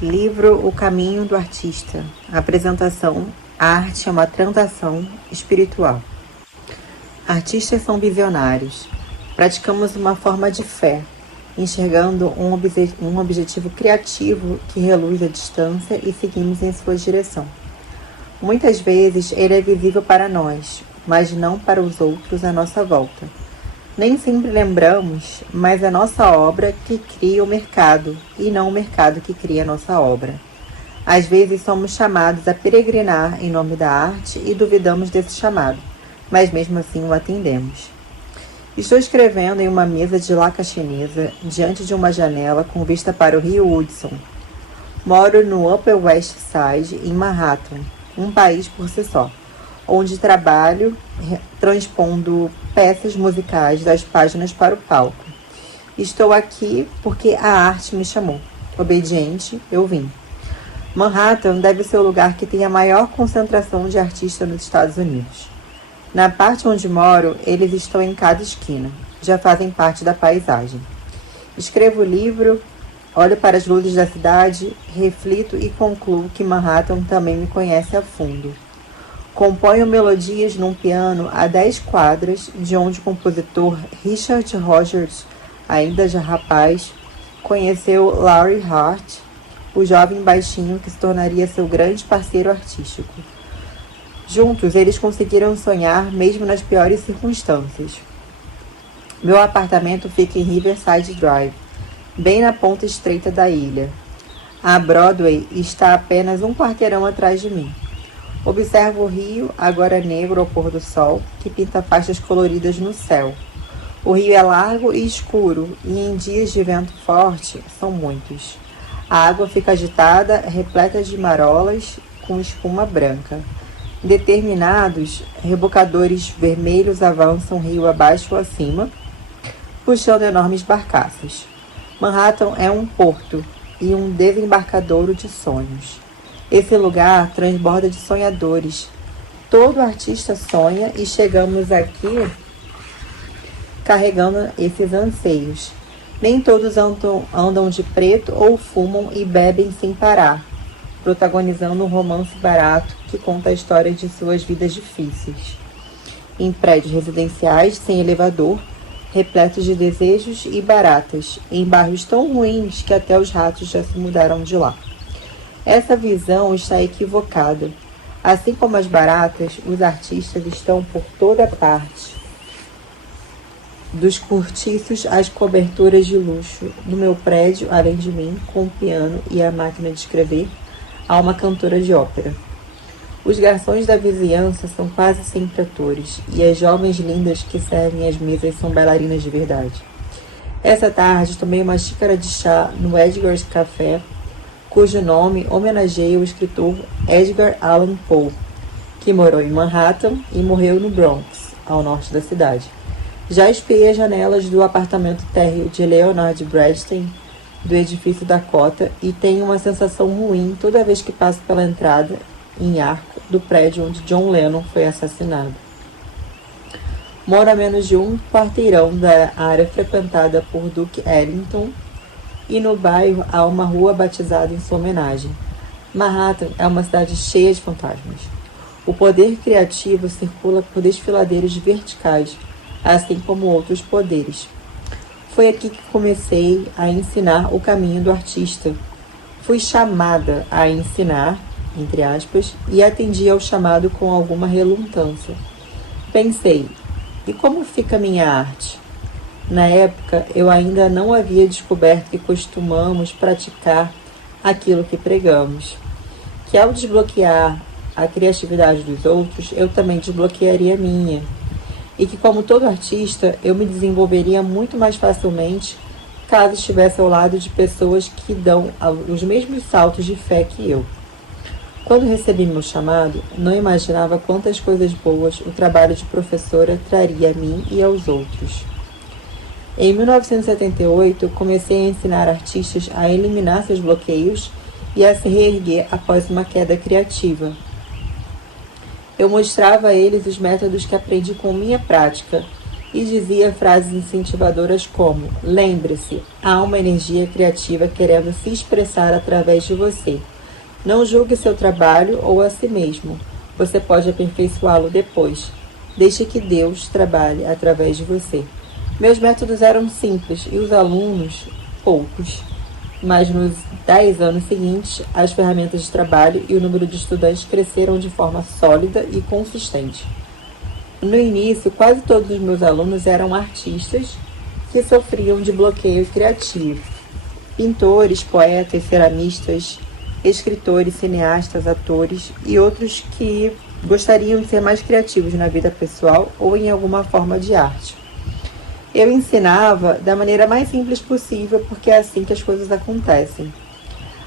Livro O Caminho do Artista. Apresentação: A arte é uma transação espiritual. Artistas são visionários. Praticamos uma forma de fé, enxergando um objetivo criativo que reluz à distância e seguimos em sua direção. Muitas vezes ele é visível para nós, mas não para os outros à nossa volta. Nem sempre lembramos, mas é nossa obra que cria o mercado, e não o mercado que cria a nossa obra. Às vezes somos chamados a peregrinar em nome da arte e duvidamos desse chamado, mas mesmo assim o atendemos. Estou escrevendo em uma mesa de laca chinesa, diante de uma janela com vista para o rio Hudson. Moro no Upper West Side, em Manhattan, um país por si só, onde trabalho transpondo peças musicais das páginas para o palco. Estou aqui porque a arte me chamou. Obediente, eu vim. Manhattan deve ser o lugar que tem a maior concentração de artistas nos Estados Unidos. Na parte onde moro, eles estão em cada esquina. Já fazem parte da paisagem. Escrevo o livro, olho para as luzes da cidade, reflito e concluo que Manhattan também me conhece a fundo. Componho melodias num piano a 10 quadras de onde o compositor Richard Rodgers, ainda já rapaz, conheceu Laurie Hart, o jovem baixinho que se tornaria seu grande parceiro artístico. Juntos, eles conseguiram sonhar mesmo nas piores circunstâncias. Meu apartamento fica em Riverside Drive, bem na ponta estreita da ilha. A Broadway está apenas um quarteirão atrás de mim. Observo o rio, agora negro ao pôr do sol, que pinta faixas coloridas no céu. O rio é largo e escuro, e em dias de vento forte, são muitos. A água fica agitada, repleta de marolas, com espuma branca. Determinados, rebocadores vermelhos avançam rio abaixo ou acima, puxando enormes barcaças. Manhattan é um porto e um desembarcadouro de sonhos. Esse lugar transborda de sonhadores. Todo artista sonha e chegamos aqui carregando esses anseios. Nem todos andam de preto ou fumam e bebem sem parar, protagonizando um romance barato que conta a história de suas vidas difíceis. Em prédios residenciais sem elevador, repletos de desejos e baratas, em bairros tão ruins que até os ratos já se mudaram de lá. Essa visão está equivocada. Assim como as baratas, os artistas estão por toda parte. Dos cortiços às coberturas de luxo. No meu prédio, além de mim, com o piano e a máquina de escrever, há uma cantora de ópera. Os garçons da vizinhança são quase sempre atores, e as jovens lindas que servem as mesas são bailarinas de verdade. Essa tarde, tomei uma xícara de chá no Edgar's Café, cujo nome homenageia o escritor Edgar Allan Poe, que morou em Manhattan e morreu no Bronx, ao norte da cidade. Já espiei as janelas do apartamento térreo de Leonard Bernstein, do edifício Dakota, e tenho uma sensação ruim toda vez que passo pela entrada, em arco, do prédio onde John Lennon foi assassinado. Moro a menos de um quarteirão da área frequentada por Duke Ellington, e no bairro há uma rua batizada em sua homenagem. Manhattan é uma cidade cheia de fantasmas. O poder criativo circula por desfiladeiros verticais, assim como outros poderes. Foi aqui que comecei a ensinar o caminho do artista. Fui chamada a ensinar, entre aspas, e atendi ao chamado com alguma relutância. Pensei, e como fica minha arte? Na época, eu ainda não havia descoberto que costumamos praticar aquilo que pregamos. Que ao desbloquear a criatividade dos outros, eu também desbloquearia a minha. E que, como todo artista, eu me desenvolveria muito mais facilmente caso estivesse ao lado de pessoas que dão os mesmos saltos de fé que eu. Quando recebi meu chamado, não imaginava quantas coisas boas o trabalho de professora traria a mim e aos outros. Em 1978, comecei a ensinar artistas a eliminar seus bloqueios e a se reerguer após uma queda criativa. Eu mostrava a eles os métodos que aprendi com minha prática e dizia frases incentivadoras como: lembre-se, há uma energia criativa querendo se expressar através de você. Não julgue seu trabalho ou a si mesmo. Você pode aperfeiçoá-lo depois. Deixe que Deus trabalhe através de você. Meus métodos eram simples e os alunos, poucos. Mas nos 10 anos seguintes, as ferramentas de trabalho e o número de estudantes cresceram de forma sólida e consistente. No início, quase todos os meus alunos eram artistas que sofriam de bloqueio criativo. Pintores, poetas, ceramistas, escritores, cineastas, atores e outros que gostariam de ser mais criativos na vida pessoal ou em alguma forma de arte. Eu ensinava da maneira mais simples possível, porque é assim que as coisas acontecem.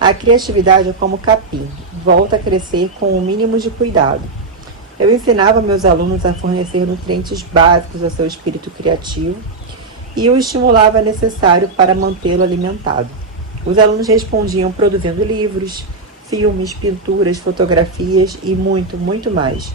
A criatividade é como capim, volta a crescer com o mínimo de cuidado. Eu ensinava meus alunos a fornecer nutrientes básicos ao seu espírito criativo e o estimulava necessário para mantê-lo alimentado. Os alunos respondiam produzindo livros, filmes, pinturas, fotografias e muito, muito mais.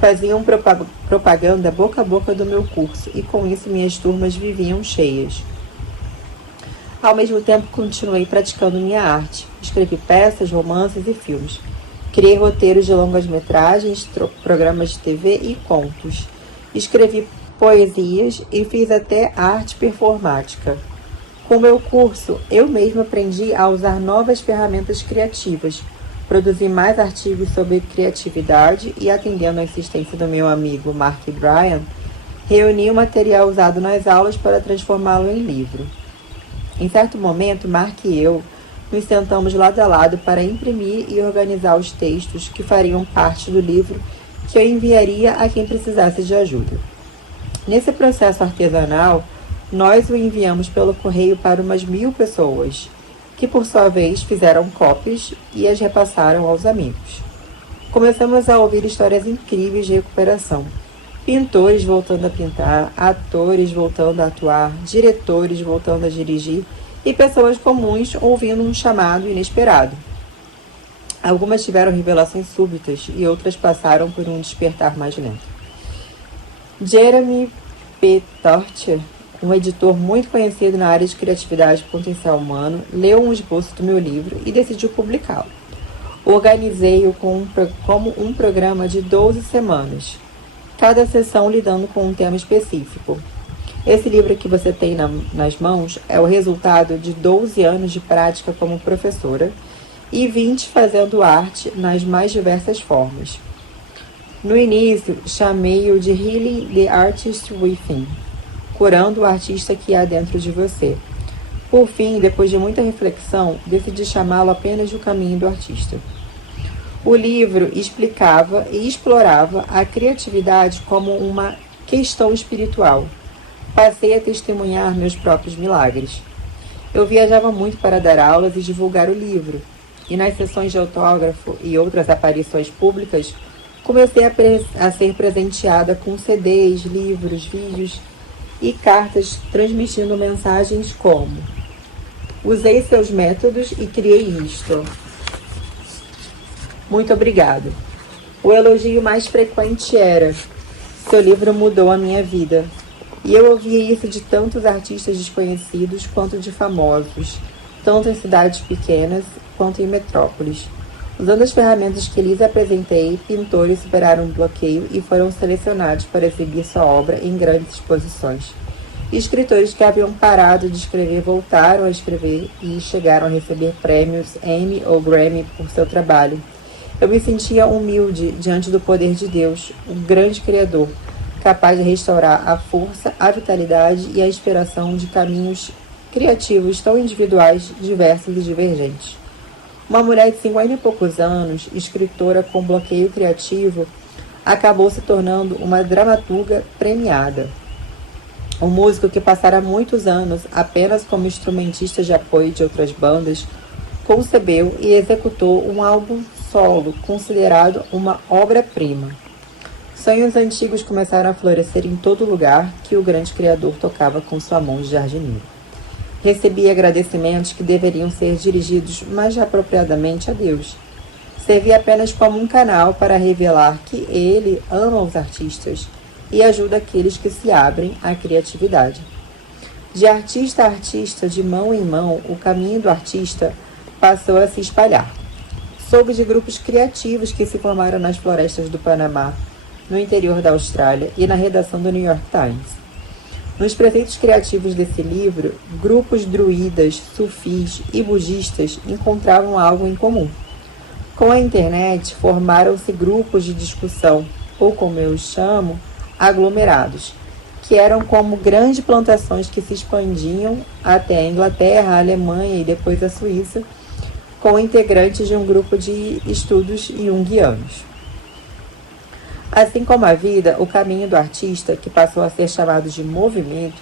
Faziam propaganda boca a boca do meu curso e com isso minhas turmas viviam cheias. Ao mesmo tempo, continuei praticando minha arte. Escrevi peças, romances e filmes. Criei roteiros de longas-metragens, programas de TV e contos. Escrevi poesias e fiz até arte performática. Com meu curso, eu mesma aprendi a usar novas ferramentas criativas. Produzi mais artigos sobre criatividade e, atendendo à insistência do meu amigo Mark Bryan, reuni o material usado nas aulas para transformá-lo em livro. Em certo momento, Mark e eu nos sentamos lado a lado para imprimir e organizar os textos que fariam parte do livro que eu enviaria a quem precisasse de ajuda. Nesse processo artesanal, nós o enviamos pelo correio para umas 1000 pessoas, que por sua vez fizeram cópias e as repassaram aos amigos. Começamos a ouvir histórias incríveis de recuperação. Pintores voltando a pintar, atores voltando a atuar, diretores voltando a dirigir e pessoas comuns ouvindo um chamado inesperado. Algumas tiveram revelações súbitas e outras passaram por um despertar mais lento. Jeremy P. Torcher, um editor muito conhecido na área de criatividade e potencial humano, leu um esboço do meu livro e decidiu publicá-lo. Organizei-o como um programa de 12 semanas, cada sessão lidando com um tema específico. Esse livro que você tem nas mãos é o resultado de 12 anos de prática como professora e 20 fazendo arte nas mais diversas formas. No início, chamei-o de Healing the Artist Within, curando o artista que há dentro de você. Por fim, depois de muita reflexão, decidi chamá-lo apenas de O Caminho do Artista. O livro explicava e explorava a criatividade como uma questão espiritual. Passei a testemunhar meus próprios milagres. Eu viajava muito para dar aulas e divulgar o livro, e nas sessões de autógrafo e outras aparições públicas, comecei a ser presenteada com CDs, livros, vídeos e cartas transmitindo mensagens como: usei seus métodos e criei isto. Muito obrigado. O elogio mais frequente era: seu livro mudou a minha vida. E eu ouvia isso de tantos artistas desconhecidos quanto de famosos, tanto em cidades pequenas quanto em metrópoles. Usando as ferramentas que lhes apresentei, pintores superaram o bloqueio e foram selecionados para exibir sua obra em grandes exposições. Escritores que haviam parado de escrever voltaram a escrever e chegaram a receber prêmios Emmy ou Grammy por seu trabalho. Eu me sentia humilde diante do poder de Deus, o grande Criador, capaz de restaurar a força, a vitalidade e a inspiração de caminhos criativos tão individuais, diversos e divergentes. Uma mulher de 50 e poucos anos, escritora com bloqueio criativo, acabou se tornando uma dramaturga premiada. Um músico que passara muitos anos apenas como instrumentista de apoio de outras bandas, concebeu e executou um álbum solo considerado uma obra-prima. Sonhos antigos começaram a florescer em todo lugar que o grande criador tocava com sua mão de jardineiro. Recebi agradecimentos que deveriam ser dirigidos mais apropriadamente a Deus. Servi apenas como um canal para revelar que Ele ama os artistas e ajuda aqueles que se abrem à criatividade. De artista a artista, de mão em mão, o caminho do artista passou a se espalhar. Soube de grupos criativos que se formaram nas florestas do Panamá, no interior da Austrália e na redação do New York Times. Nos preceitos criativos desse livro, grupos druidas, sufis e budistas encontravam algo em comum. Com a internet, formaram-se grupos de discussão, ou como eu os chamo, aglomerados, que eram como grandes plantações que se expandiam até a Inglaterra, a Alemanha e depois a Suíça, com integrantes de um grupo de estudos junguianos. Assim como a vida, o caminho do artista, que passou a ser chamado de movimento,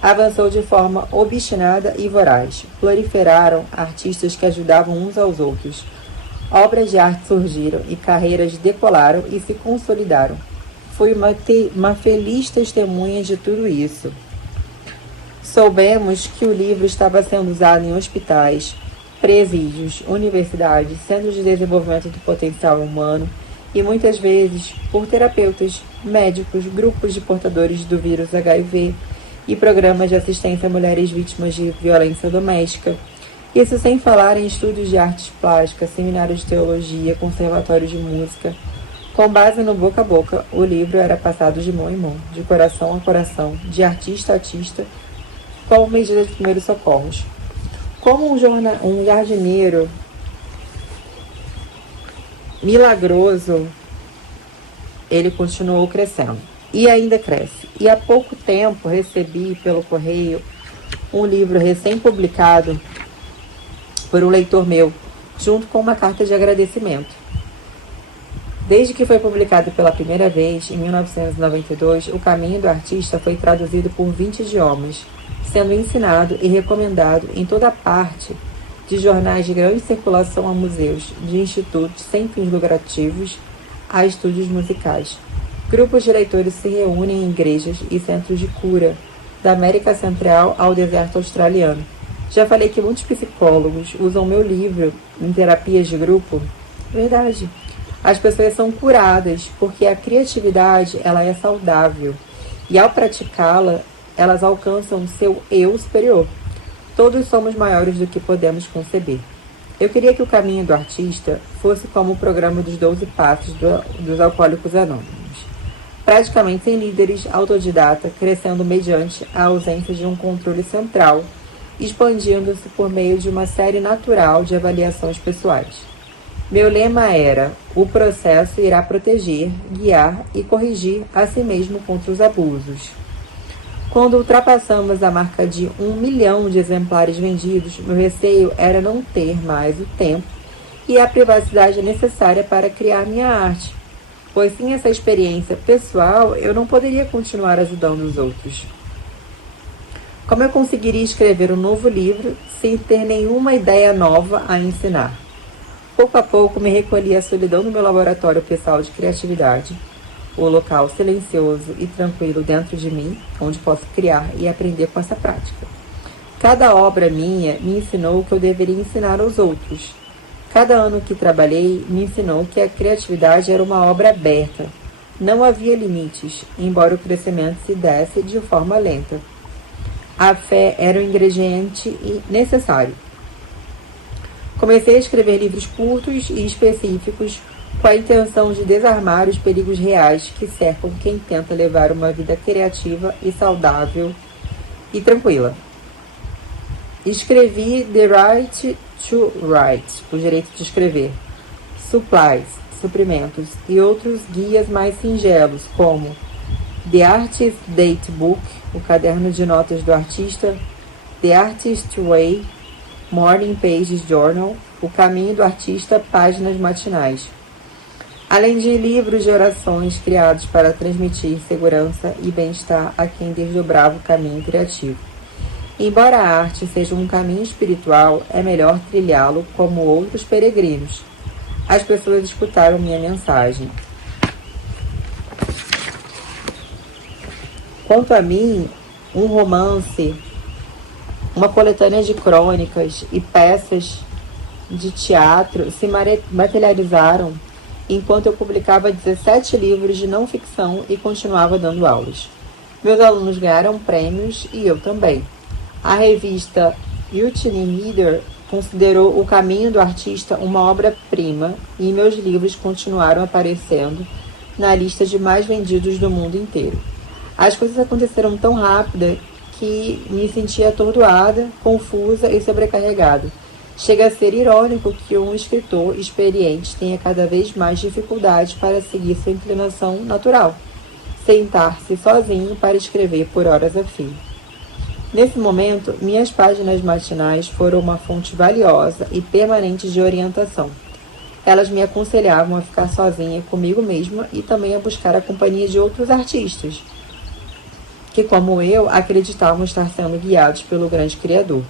avançou de forma obstinada e voraz. Proliferaram artistas que ajudavam uns aos outros. Obras de arte surgiram e carreiras decolaram e se consolidaram. Fui uma feliz testemunha de tudo isso. Soubemos que o livro estava sendo usado em hospitais, presídios, universidades, centros de desenvolvimento do potencial humano e muitas vezes por terapeutas, médicos, grupos de portadores do vírus HIV e programas de assistência a mulheres vítimas de violência doméstica. Isso sem falar em estudos de artes plásticas, seminários de teologia, conservatórios de música. Com base no boca a boca, o livro era passado de mão em mão, de coração a coração, de artista a artista, como medida de primeiros socorros. Como um jardineiro milagroso, ele continuou crescendo. E ainda cresce. E há pouco tempo recebi pelo correio um livro recém-publicado por um leitor meu, junto com uma carta de agradecimento. Desde que foi publicado pela primeira vez, em 1992, O Caminho do Artista foi traduzido por 20 idiomas, sendo ensinado e recomendado em toda parte, de jornais de grande circulação a museus, de institutos sem fins lucrativos a estúdios musicais. Grupos de leitores se reúnem em igrejas e centros de cura, da América Central ao deserto australiano. Já falei que muitos psicólogos usam meu livro em terapias de grupo? Verdade. As pessoas são curadas porque a criatividade ela é saudável e ao praticá-la, elas alcançam seu eu superior. Todos somos maiores do que podemos conceber. Eu queria que o caminho do artista fosse como o programa dos 12 passos dos Alcoólicos Anônimos. Praticamente sem líderes, autodidata, crescendo mediante a ausência de um controle central, expandindo-se por meio de uma série natural de avaliações pessoais. Meu lema era: o processo irá proteger, guiar e corrigir a si mesmo contra os abusos. Quando ultrapassamos a marca de 1 milhão de exemplares vendidos, meu receio era não ter mais o tempo e a privacidade necessária para criar minha arte, pois sem essa experiência pessoal, eu não poderia continuar ajudando os outros. Como eu conseguiria escrever um novo livro sem ter nenhuma ideia nova a ensinar? Pouco a pouco me recolhi à solidão no meu laboratório pessoal de criatividade, o local silencioso e tranquilo dentro de mim, onde posso criar e aprender com essa prática. Cada obra minha me ensinou o que eu deveria ensinar aos outros. Cada ano que trabalhei me ensinou que a criatividade era uma obra aberta. Não havia limites, embora o crescimento se desse de forma lenta. A fé era um ingrediente necessário. Comecei a escrever livros curtos e específicos com a intenção de desarmar os perigos reais que cercam quem tenta levar uma vida criativa e saudável e tranquila. Escrevi The Right to Write, o direito de escrever, Supplies, suprimentos e outros guias mais singelos, como The Artist Datebook, o caderno de notas do artista, The Artist Way, Morning Pages Journal, O Caminho do Artista, páginas matinais. Além de livros de orações criados para transmitir segurança e bem-estar a quem desdobrava o caminho criativo. Embora a arte seja um caminho espiritual, é melhor trilhá-lo como outros peregrinos. As pessoas escutaram minha mensagem. Quanto a mim, um romance, uma coletânea de crônicas e peças de teatro se materializaram enquanto eu publicava 17 livros de não ficção e continuava dando aulas. Meus alunos ganharam prêmios e eu também. A revista Youthly Reader considerou O Caminho do Artista uma obra-prima e meus livros continuaram aparecendo na lista de mais vendidos do mundo inteiro. As coisas aconteceram tão rápido que me senti atordoada, confusa e sobrecarregada. Chega a ser irônico que um escritor experiente tenha cada vez mais dificuldade para seguir sua inclinação natural, sentar-se sozinho para escrever por horas a fio. Nesse momento, minhas páginas matinais foram uma fonte valiosa e permanente de orientação. Elas me aconselhavam a ficar sozinha comigo mesma e também a buscar a companhia de outros artistas, que, como eu, acreditavam estar sendo guiados pelo grande Criador.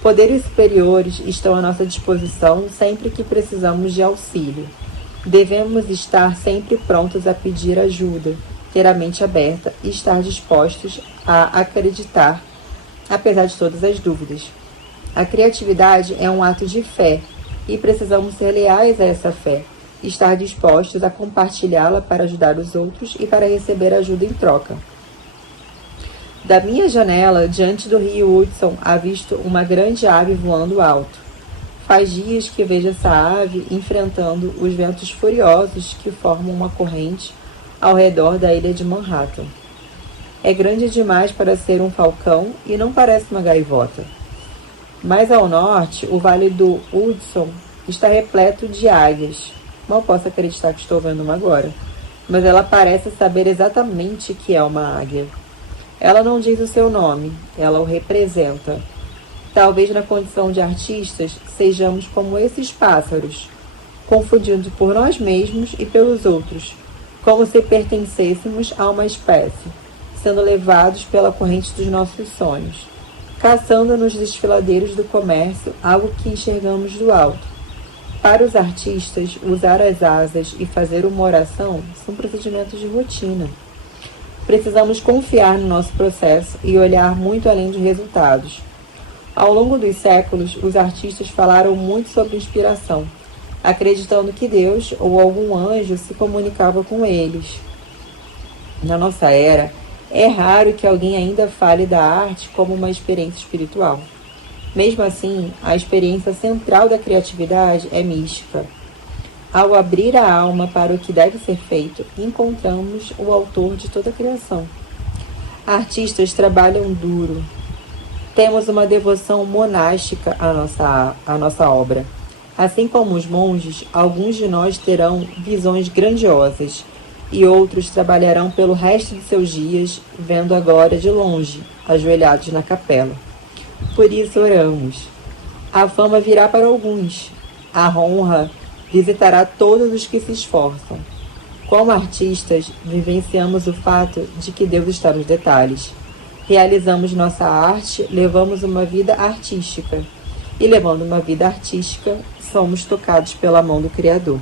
Poderes superiores estão à nossa disposição sempre que precisamos de auxílio. Devemos estar sempre prontos a pedir ajuda, ter a mente aberta e estar dispostos a acreditar, apesar de todas as dúvidas. A criatividade é um ato de fé e precisamos ser leais a essa fé, estar dispostos a compartilhá-la para ajudar os outros e para receber ajuda em troca. Da minha janela, diante do rio Hudson, avisto uma grande ave voando alto. Faz dias que vejo essa ave enfrentando os ventos furiosos que formam uma corrente ao redor da ilha de Manhattan. É grande demais para ser um falcão e não parece uma gaivota. Mais ao norte, o vale do Hudson está repleto de águias. Mal posso acreditar que estou vendo uma agora, mas ela parece saber exatamente que é uma águia. Ela não diz o seu nome, ela o representa. Talvez na condição de artistas sejamos como esses pássaros, confundidos por nós mesmos e pelos outros, como se pertencêssemos a uma espécie, sendo levados pela corrente dos nossos sonhos, caçando nos desfiladeiros do comércio algo que enxergamos do alto. Para os artistas, usar as asas e fazer uma oração são procedimentos de rotina. Precisamos confiar no nosso processo e olhar muito além dos resultados. Ao longo dos séculos, os artistas falaram muito sobre inspiração, acreditando que Deus ou algum anjo se comunicava com eles. Na nossa era, é raro que alguém ainda fale da arte como uma experiência espiritual. Mesmo assim, a experiência central da criatividade é mística. Ao abrir a alma para o que deve ser feito, encontramos o autor de toda a criação. Artistas trabalham duro. Temos uma devoção monástica à nossa obra. Assim como os monges, alguns de nós terão visões grandiosas e outros trabalharão pelo resto de seus dias, vendo a glória de longe, ajoelhados na capela. Por isso oramos. A fama virá para alguns. A honra visitará todos os que se esforçam. Como artistas, vivenciamos o fato de que Deus está nos detalhes. Realizamos nossa arte, levamos uma vida artística. E levando uma vida artística, somos tocados pela mão do Criador.